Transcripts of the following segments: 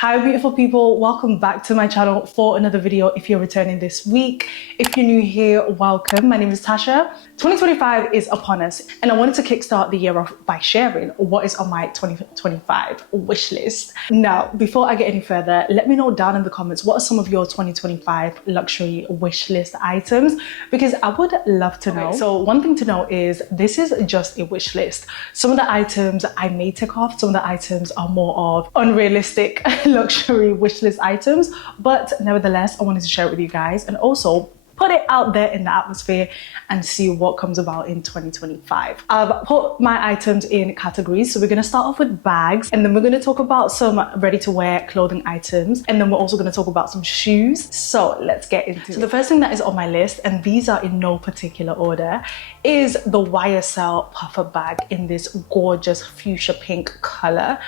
Hi beautiful people, welcome back to my channel for another video. If you're returning this week, if you're new here, welcome. My name is Tasha. 2025 is upon us and I wanted to kickstart the year off by sharing what is on my 2025 wish list. Now, before I get any further, let me know down in the comments what are some of your 2025 luxury wish list items, because I would love to know. So one thing to know is this is just a wish list. Some of the items I may tick off, some of the items are more of unrealistic luxury wish list items, but nevertheless I wanted to share it with you guys and also put it out there in the atmosphere and see what comes about in 2025. I've put my items in categories, so we're going to start off with bags, and then we're going to talk about some ready-to-wear clothing items, and then we're also going to talk about some shoes. So let's get into it. So the first thing that is on my list, and these are in no particular order, is the YSL puffer bag in this gorgeous fuchsia pink color.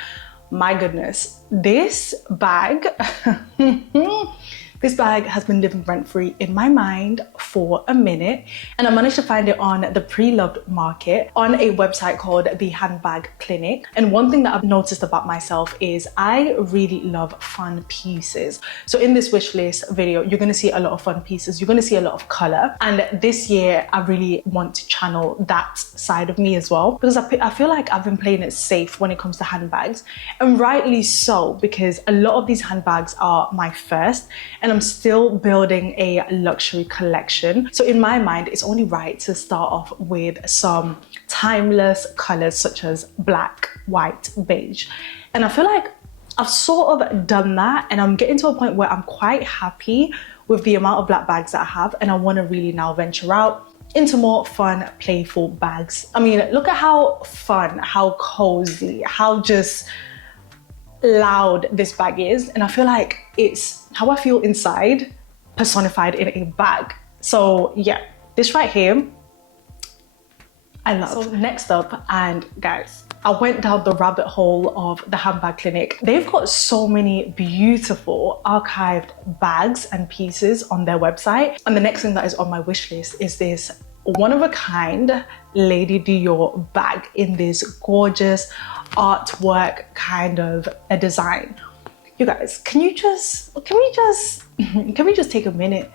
My goodness, this bag this bag has been living rent-free in my mind for a minute, and I managed to find it on the pre-loved market on a website called the Handbag Clinic. And one thing that I've noticed about myself is I really love fun pieces. So in this wish list video, you're gonna see a lot of fun pieces, you're gonna see a lot of color, and this year I really want to channel that side of me as well, because I feel like I've been playing it safe when it comes to handbags, and rightly so, because a lot of these handbags are my first, and I'm still building a luxury collection. So in my mind, it's only right to start off with some timeless colors such as black, white, beige. And I feel like I've sort of done that, and I'm getting to a point where I'm quite happy with the amount of black bags that I have, and I want to really now venture out into more fun, playful bags. I mean, look at how fun, how cozy, how just loud this bag is, and I feel like it's how I feel inside personified in a bag. So yeah, this right here I love. So next up, and guys, I went down the rabbit hole of the Handbag Clinic. They've got so many beautiful archived bags and pieces on their website, and the next thing that is on my wish list is this one-of-a-kind Lady Dior bag in this gorgeous artwork kind of a design. You guys, can we just take a minute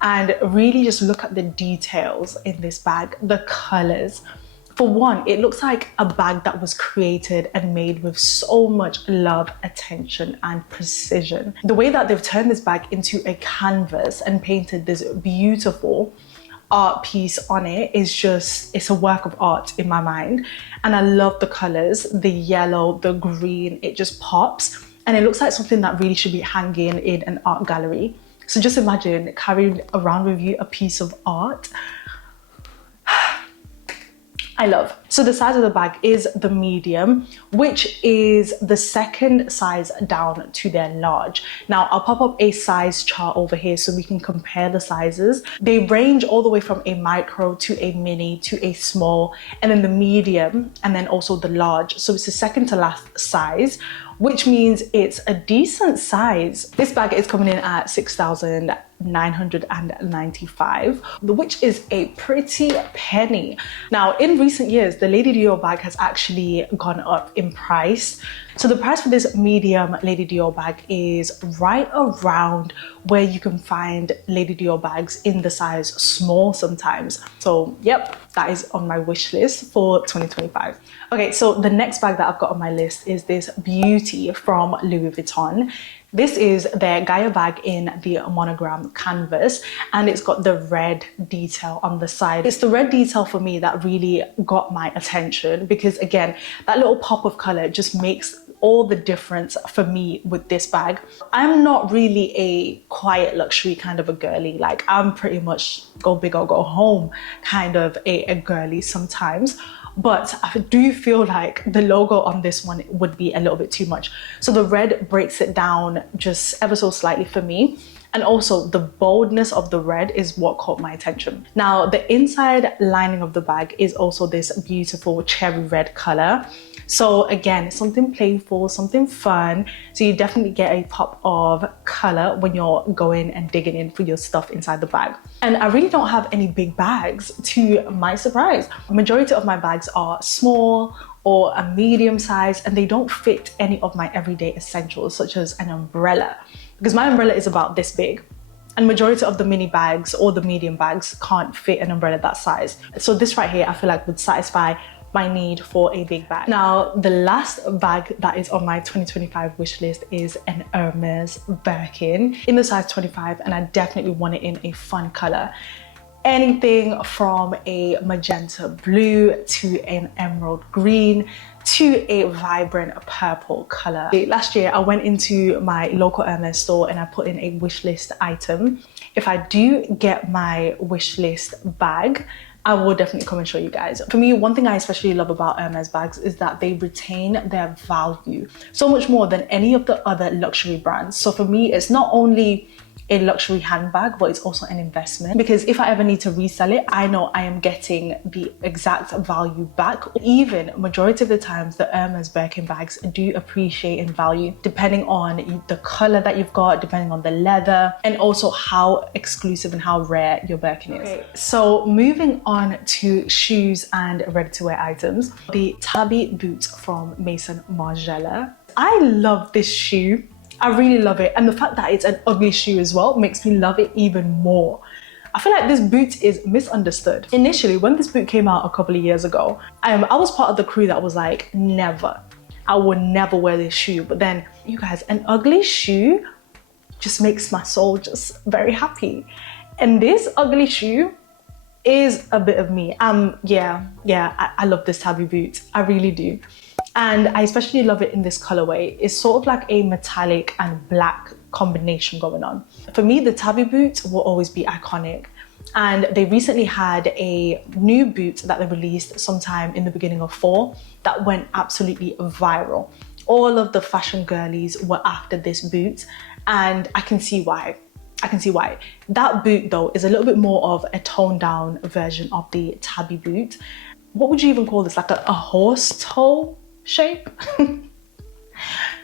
and really just look at the details in this bag, the colors. For one, it looks like a bag that was created and made with so much love, attention, and precision. The way that they've turned this bag into a canvas and painted this beautiful art piece on it is just, it's a work of art in my mind. And I love the colors, the yellow, the green, it just pops. And it looks like something that really should be hanging in an art gallery. So just imagine carrying around with you a piece of art. I love. So the size of the bag is the medium, which is the second size down to their large. Now I'll pop up a size chart over here so we can compare the sizes. They range all the way from a micro to a mini to a small, and then the medium, and then also the large. So it's the second to last size, which means it's a decent size. This bag is coming in at $6,995, which is a pretty penny. Now, in recent years, the Lady Dior bag has actually gone up in price. So the price for this medium Lady Dior bag is right around where you can find Lady Dior bags in the size small sometimes. So yep, that is on my wish list for 2025. Okay, so the next bag that I've got on my list is this beauty from Louis Vuitton. This is their Gaia bag in the monogram canvas, and it's got the red detail on the side. It's the red detail for me that really got my attention, because again, that little pop of color just makes all the difference for me with this bag. I'm not really a quiet luxury kind of a girly. Like, I'm pretty much go big or go home kind of a girly sometimes. But I do feel like the logo on this one would be a little bit too much. So the red breaks it down just ever so slightly for me. And also the boldness of the red is what caught my attention. Now, the inside lining of the bag is also this beautiful cherry red color. So again, something playful, something fun. So you definitely get a pop of color when you're going and digging in for your stuff inside the bag. And I really don't have any big bags, to my surprise. The majority of my bags are small or a medium size, and they don't fit any of my everyday essentials, such as an umbrella, because my umbrella is about this big. And majority of the mini bags or the medium bags can't fit an umbrella that size. So this right here, I feel like would satisfy my need for a big bag. Now, the last bag that is on my 2025 wish list is an Hermès Birkin in the size 25, and I definitely want it in a fun color. Anything from a magenta blue to an emerald green to a vibrant purple color. Last year, I went into my local Hermès store and I put in a wish list item. If I do get my wish list bag, I will definitely come and show you guys. For me, one thing I especially love about Hermès bags is that they retain their value so much more than any of the other luxury brands. So for me, it's not only a luxury handbag, but it's also an investment, because if I ever need to resell it, I know I am getting the exact value back. Even majority of the times, the Hermès Birkin bags do appreciate in value depending on the color that you've got, depending on the leather, and also how exclusive and how rare your Birkin is. Okay, so moving on to shoes and ready-to-wear items, the Tabby boots from Maison Margiela. I love this shoe. I really love it, and the fact that it's an ugly shoe as well makes me love it even more. I feel like this boot is misunderstood. Initially, when this boot came out a couple of years ago, I was part of the crew that was like, never. I would never wear this shoe. But then, you guys, an ugly shoe just makes my soul just very happy. And this ugly shoe is a bit of me. I love this Tabby boot. I really do. And I especially love it in this colorway. It's sort of like a metallic and black combination going on. For me, the Tabby boot will always be iconic. And they recently had a new boot that they released sometime in the beginning of fall that went absolutely viral. All of the fashion girlies were after this boot, and I can see why. That boot though is a little bit more of a toned down version of the Tabby boot. What would you even call this? Like a horse toe shape?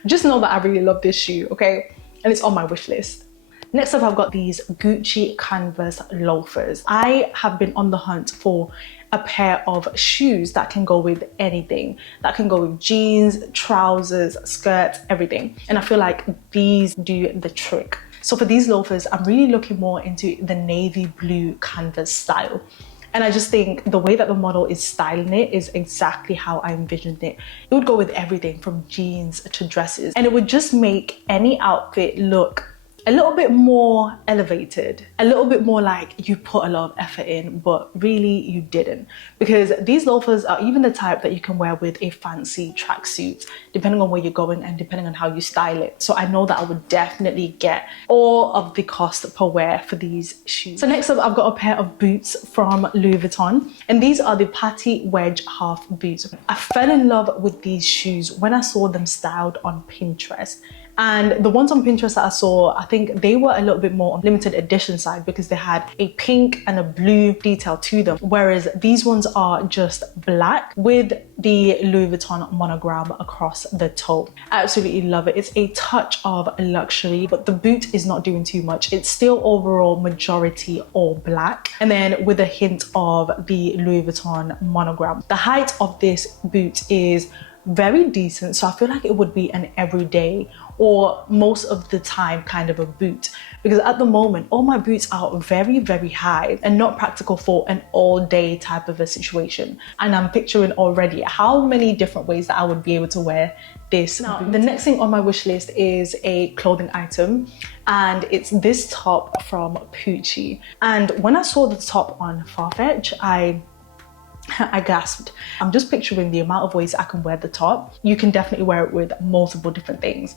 Just know that I really love this shoe, okay? And it's on my wish list. Next up, I've got these Gucci canvas loafers. I have been on the hunt for a pair of shoes that can go with anything. That can go with jeans, trousers, skirts, everything. And I feel like these do the trick. So for these loafers, I'm really looking more into the navy blue canvas style. And I just think the way that the model is styling it is exactly how I envisioned it. It would go with everything from jeans to dresses, and it would just make any outfit look a little bit more elevated, a little bit more like you put a lot of effort in, but really you didn't. Because these loafers are even the type that you can wear with a fancy tracksuit, depending on where you're going and depending on how you style it. So I know that I would definitely get all of the cost per wear for these shoes. So next up, I've got a pair of boots from Louis Vuitton, and these are the Patti Wedge half boots. I fell in love with these shoes when I saw them styled on Pinterest. And the ones on Pinterest that I saw, I think they were a little bit more on limited edition side because they had a pink and a blue detail to them. Whereas these ones are just black with the Louis Vuitton monogram across the toe. I absolutely love it. It's a touch of luxury, but the boot is not doing too much. It's still overall majority all black. And then with a hint of the Louis Vuitton monogram. The height of this boot is very decent, so I feel like it would be an everyday or most of the time kind of a boot, because at the moment all my boots are very, very high and not practical for an all-day type of a situation. And I'm picturing already how many different ways that I would be able to wear this boot. The next thing on my wish list is a clothing item, and it's this top from Pucci. And when I saw the top on Farfetch, I gasped. I'm just picturing the amount of ways I can wear the top. You can definitely wear it with multiple different things.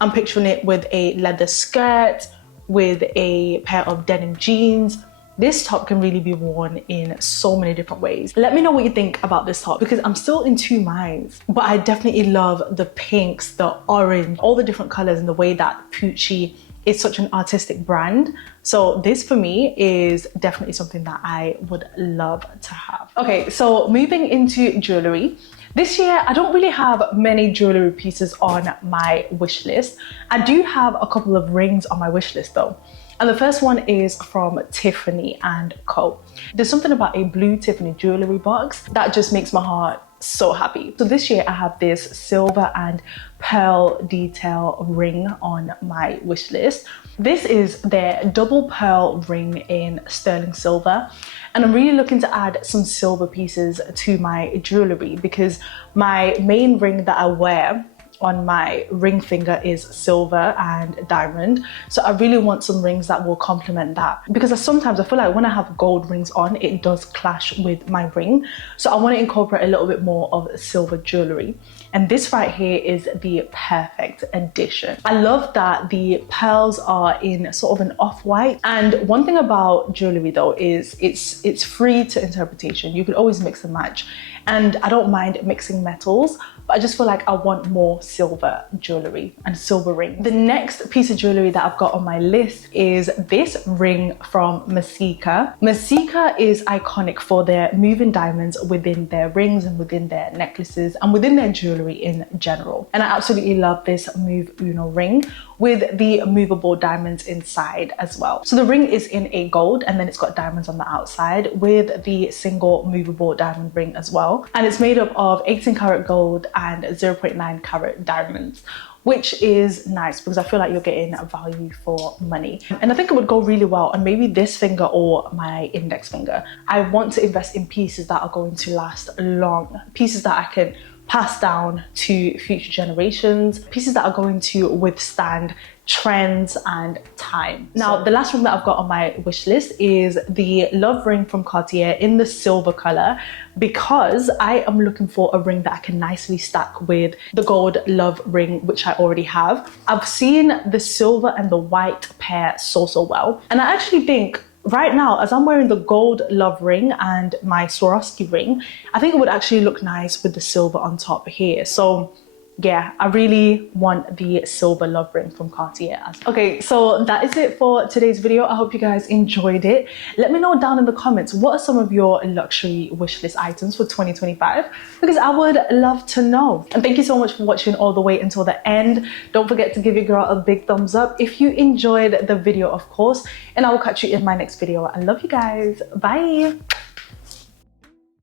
I'm picturing it with a leather skirt, with a pair of denim jeans. This top can really be worn in so many different ways. Let me know what you think about this top, because I'm still in two minds. But I definitely love the pinks, the orange, all the different colors, and the way that Pucci is such an artistic brand. So this for me is definitely something that I would love to have. Okay, so moving into jewelry. This year, I don't really have many jewelry pieces on my wish list. I do have a couple of rings on my wish list though. And the first one is from Tiffany Co. There's something about a blue Tiffany jewelry box that just makes my heart so happy. So this year I have this silver and pearl detail ring on my wish list. This is their double pearl ring in sterling silver, and I'm really looking to add some silver pieces to my jewellery because my main ring that I wear on my ring finger is silver and diamond, so I really want some rings that will complement that, because sometimes I feel like when I have gold rings on, it does clash with my ring. So I want to incorporate a little bit more of silver jewellery, and this right here is the perfect addition. I love that the pearls are in sort of an off-white, and one thing about jewellery though is it's free to interpretation. You can always mix and match, and I don't mind mixing metals, but I just feel like I want more silver jewellery and silver rings. The next piece of jewellery that I've got on my list is this ring from Messika. Messika is iconic for their moving diamonds within their rings and within their necklaces and within their jewellery in general. And I absolutely love this Move Uno ring with the movable diamonds inside as well. So the ring is in a gold, and then it's got diamonds on the outside with the single movable diamond ring as well. And it's made up of 18 karat gold and 0.9 carat diamonds, which is nice because I feel like you're getting a value for money. And I think it would go really well on maybe this finger or my index finger. I want to invest in pieces that are going to last long, pieces that I can pass down to future generations, pieces that are going to withstand trends and time. Now, the last ring that I've got on my wish list is the love ring from Cartier in the silver color, because I am looking for a ring that I can nicely stack with the gold love ring, which I already have. I've seen the silver and the white pair so well, and I actually think right now, as I'm wearing the gold love ring and my Swarovski ring, I think it would actually look nice with the silver on top here. So yeah, I really want the silver love ring from Cartier. Okay, so that is it for today's video. I hope you guys enjoyed it. Let me know down in the comments, what are some of your luxury wishlist items for 2025? Because I would love to know. And thank you so much for watching all the way until the end. Don't forget to give your girl a big thumbs up if you enjoyed the video, of course. And I will catch you in my next video. I love you guys. Bye.